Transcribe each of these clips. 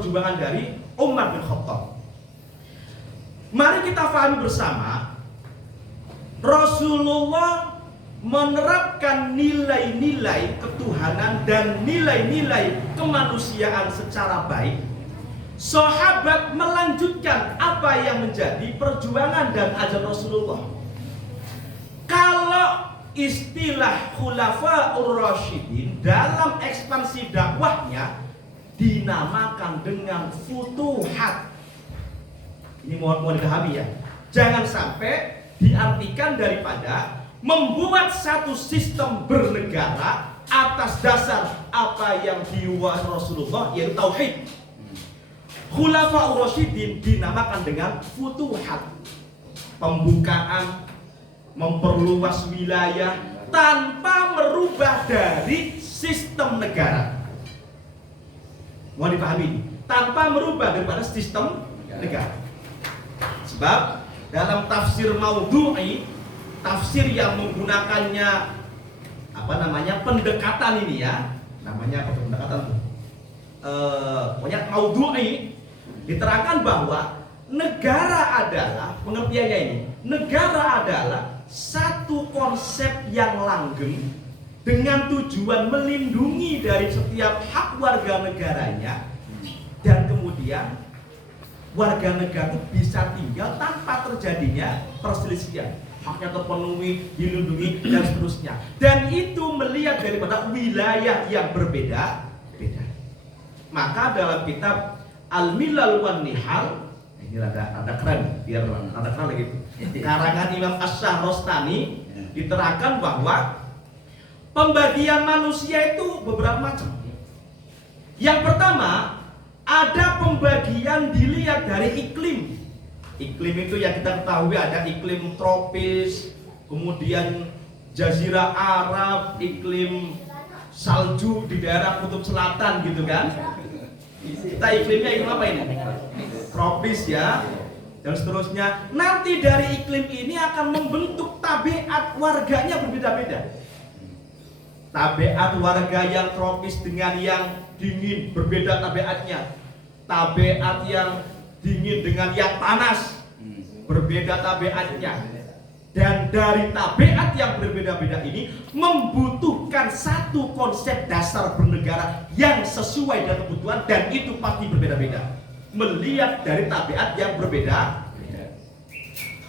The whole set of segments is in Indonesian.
perjuangan dari Umar bin Khattab. Mari kita pahami bersama, Rasulullah menerapkan nilai-nilai ketuhanan dan nilai-nilai kemanusiaan secara baik. Sahabat melanjutkan apa yang menjadi perjuangan dan ajaran Rasulullah. Kalau istilah Khulafaur Rasyidin dalam ekspansi dakwahnya dinamakan dengan futuhat. Ini mohon dipahami ya. Jangan sampai diartikan daripada membuat satu sistem bernegara atas dasar apa yang diwariskan Rasulullah, yaitu tauhid. Khulafaur Rasyidin dinamakan dengan futuhat. Pembukaan, memperluas wilayah tanpa merubah dari sistem negara. Mohon dipahami, tanpa merubah daripada sistem negara. Sebab dalam tafsir maudhu'i, tafsir yang menggunakannya pendekatan ini ya, namanya pendekatan pokoknya maudhu'i, diterangkan bahwa negara adalah, pengertiannya ini, negara adalah satu konsep yang langgeng dengan tujuan melindungi dari setiap hak warga negaranya, dan kemudian warga negara itu bisa tinggal tanpa terjadinya perselisihan, haknya terpenuhi, dilindungi, dan seterusnya. Dan itu melihat daripada wilayah yang berbeda-beda. Maka dalam kitab Al-Milal wan Nihal, ini ada keren, biar ada keren lagi, karangan Imam Asy-Syahrastani, diterangkan bahwa pembagian manusia itu beberapa macam. Yang pertama, ada pembagian dilihat dari iklim. Iklim itu yang kita ketahui ada iklim tropis, kemudian Jazirah Arab, iklim salju di daerah kutub selatan gitu kan. Kita iklimnya iklim apa ini? Tropis ya, dan seterusnya. Nanti dari iklim ini akan membentuk tabiat warganya berbeda-beda. Tabiat warga yang tropis dengan yang dingin berbeda tabiatnya. Tabiat yang dingin dengan yang panas berbeda tabiatnya. Dan dari tabiat yang berbeda-beda ini membutuhkan satu konsep dasar bernegara yang sesuai dengan kebutuhan, dan itu pasti berbeda-beda. Melihat dari tabiat yang berbeda,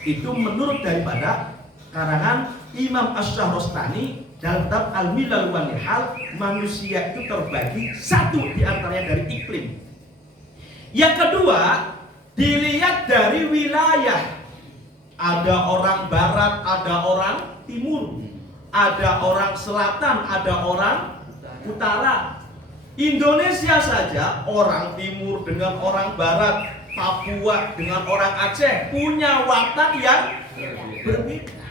itu menurut daripada karangan Imam Asy-Syahrastani dalam kitab Al-Milal wan Nihal, manusia itu terbagi satu diantaranya dari iklim. Yang kedua, dilihat dari wilayah. Ada orang barat, ada orang timur, ada orang selatan, ada orang utara. Indonesia saja, orang timur dengan orang barat, Papua dengan orang Aceh punya watak yang berbeda.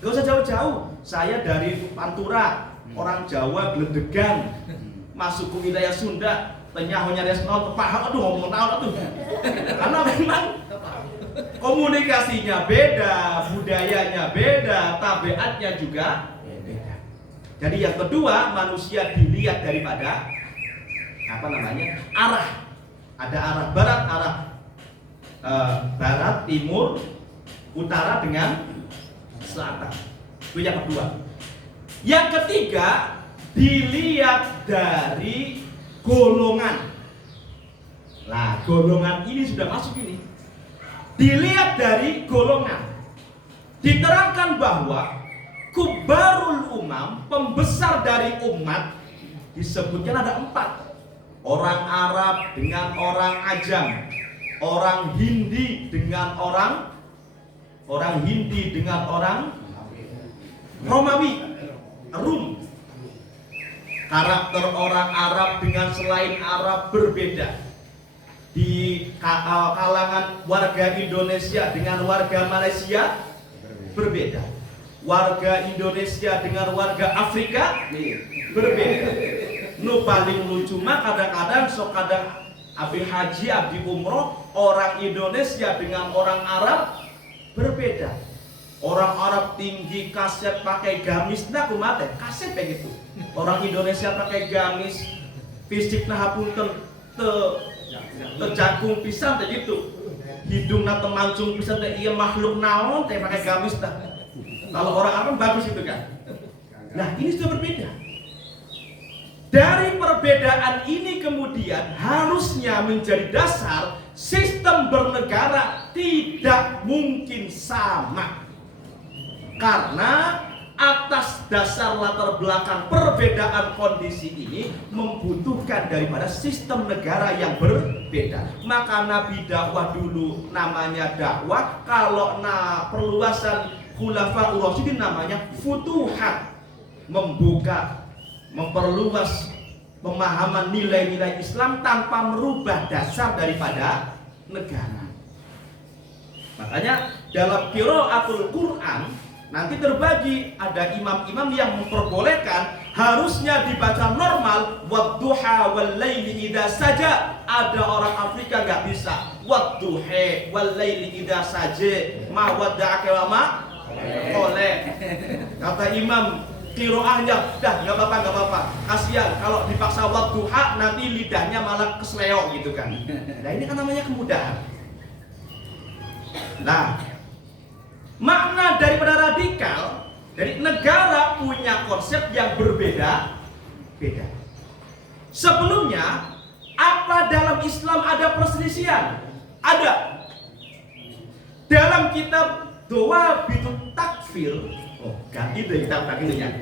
Gak usah jauh-jauh. Saya dari Pantura, orang Jawa Gledegan, masuk ke wilayah Sunda, tenyahonya resnon paham, aduh ngomong naon aduh. Karena memang komunikasinya beda, budayanya beda, tabiatnya juga beda. Jadi yang kedua, manusia dilihat daripada arah. Ada arah barat, arah barat, timur, utara dengan selatan. Itu yang kedua. Yang ketiga, dilihat dari golongan. Nah, golongan ini sudah masuk ini. Dilihat dari golongan. Diterangkan bahwa kubarul umam, pembesar dari umat, disebutkan ada 4. Orang Arab dengan orang Ajam, orang Hindi dengan orang Romawi, Rum. Karakter orang Arab dengan selain Arab berbeda. Di kalangan warga Indonesia dengan warga Malaysia berbeda. Warga Indonesia dengan warga Afrika berbeda. Nu paling lucu mah kadang-kadang abdi haji, abdi umroh, orang Indonesia dengan orang Arab berbeda. Orang Arab tinggi, kaset pakai gamis, nah kumate kaset begitu. Orang Indonesia pakai gamis, fisik nah punten, terjagung pisan teh gitu. Hidungna temancung pisan teh ieu makhluk naon teh pakai gamis tah. Kalau orang Arab bagus itu kan. Nah, ini sudah berbeda. Dari perbedaan ini kemudian harusnya menjadi dasar sistem bernegara tidak mungkin sama. Karena atas dasar latar belakang perbedaan kondisi ini membutuhkan daripada sistem negara yang berbeda. Maka Nabi dakwah dulu namanya dakwah, kalau perluasan Khulafaur Rasyidin namanya futuhat, membuka, memperluas pemahaman nilai-nilai Islam tanpa merubah dasar daripada negara. Makanya dalam qiraatul Quran nanti terbagi, ada imam-imam yang memperbolehkan harusnya dibaca normal wadduha wal laili idza saja. Ada orang Afrika nggak bisa wadduha wal laili idza saja ma wadda'aka wa ma oleh. Kata imam qiraahnya, dah nggak apa-apa, kasihan kalau dipaksa wadduha nanti lidahnya malah kesleo gitu kan. Nah ini kan namanya kemudahan. Nah, makna daripada radikal, dari negara punya konsep yang berbeda. Sebelumnya, apa dalam Islam ada perselisihan? Ada. Dalam kitab Doa Bitut Takfir, ganti deh kitab takfirnya.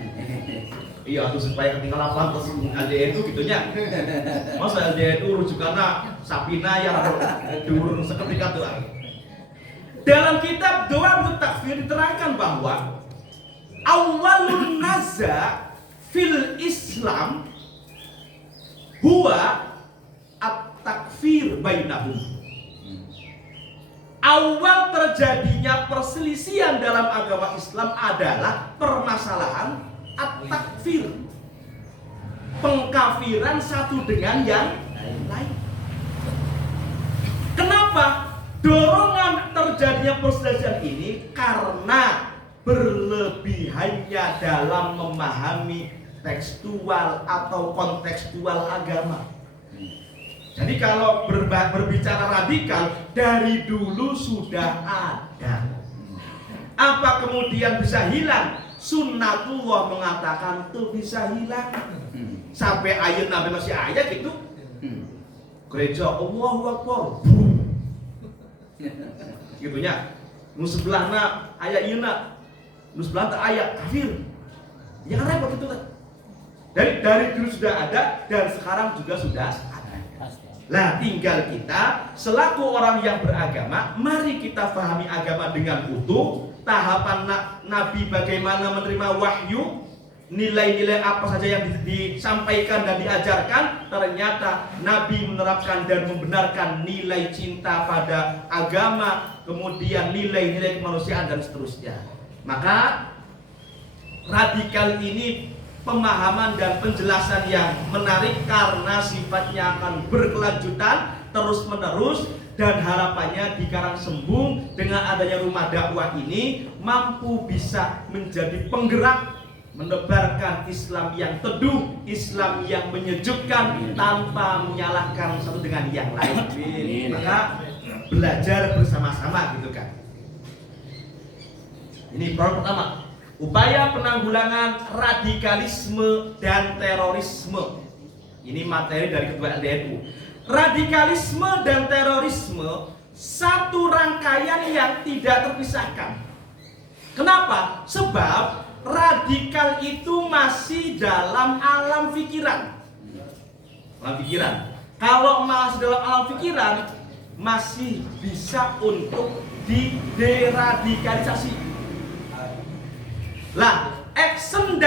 Iya, tuh supaya ketinggalan pantas LDN itu gitunya. Masa LDN itu rujukannya Sapina ya durun seketika tuh. Dalam kitab Doa Bitut Takfir diterangkan bahwa awalun naza fil Islam huwa at-takfir bainahum. Awal terjadinya perselisihan dalam agama Islam adalah permasalahan at-takfir, pengkafiran satu dengan yang lain. Kenapa? Dorongan terjadinya perselisihan ini karena berlebihannya dalam memahami tekstual atau kontekstual agama. Jadi kalau berbicara radikal dari dulu sudah ada. Apa kemudian bisa hilang? Sunnatullah mengatakan itu bisa hilang. Sampai ayat Nabi masih ayat gitu. Gereja Allahu Akbar. Gitunya. Nu sebelahna ayat ieu nu sebelah tak ayat kafir. Ya kan repot itu kan. Dari dulu sudah ada dan sekarang juga sudah ada. Nah, tinggal kita selaku orang yang beragama, mari kita pahami agama dengan utuh, tahapan Nabi bagaimana menerima wahyu, nilai-nilai apa saja yang disampaikan dan diajarkan. Ternyata Nabi menerapkan dan membenarkan nilai cinta pada agama, kemudian nilai-nilai kemanusiaan dan seterusnya. Maka radikal ini pemahaman dan penjelasan yang menarik karena sifatnya akan berkelanjutan terus menerus, dan harapannya di Karangsembung dengan adanya rumah dakwah ini mampu bisa menjadi penggerak menebarkan Islam yang teduh, Islam yang menyejukkan tanpa menyalahkan satu dengan yang lain. Maka belajar bersama-sama gitu kan. Ini poin pertama. Upaya penanggulangan radikalisme dan terorisme. Ini materi dari Ketua LDNU. Radikalisme dan terorisme satu rangkaian yang tidak terpisahkan. Kenapa? Sebab radikal itu masih dalam alam pikiran. Alam pikiran. Kalau masih dalam alam pikiran, masih bisa untuk dideradikalisasi. Lah, action dari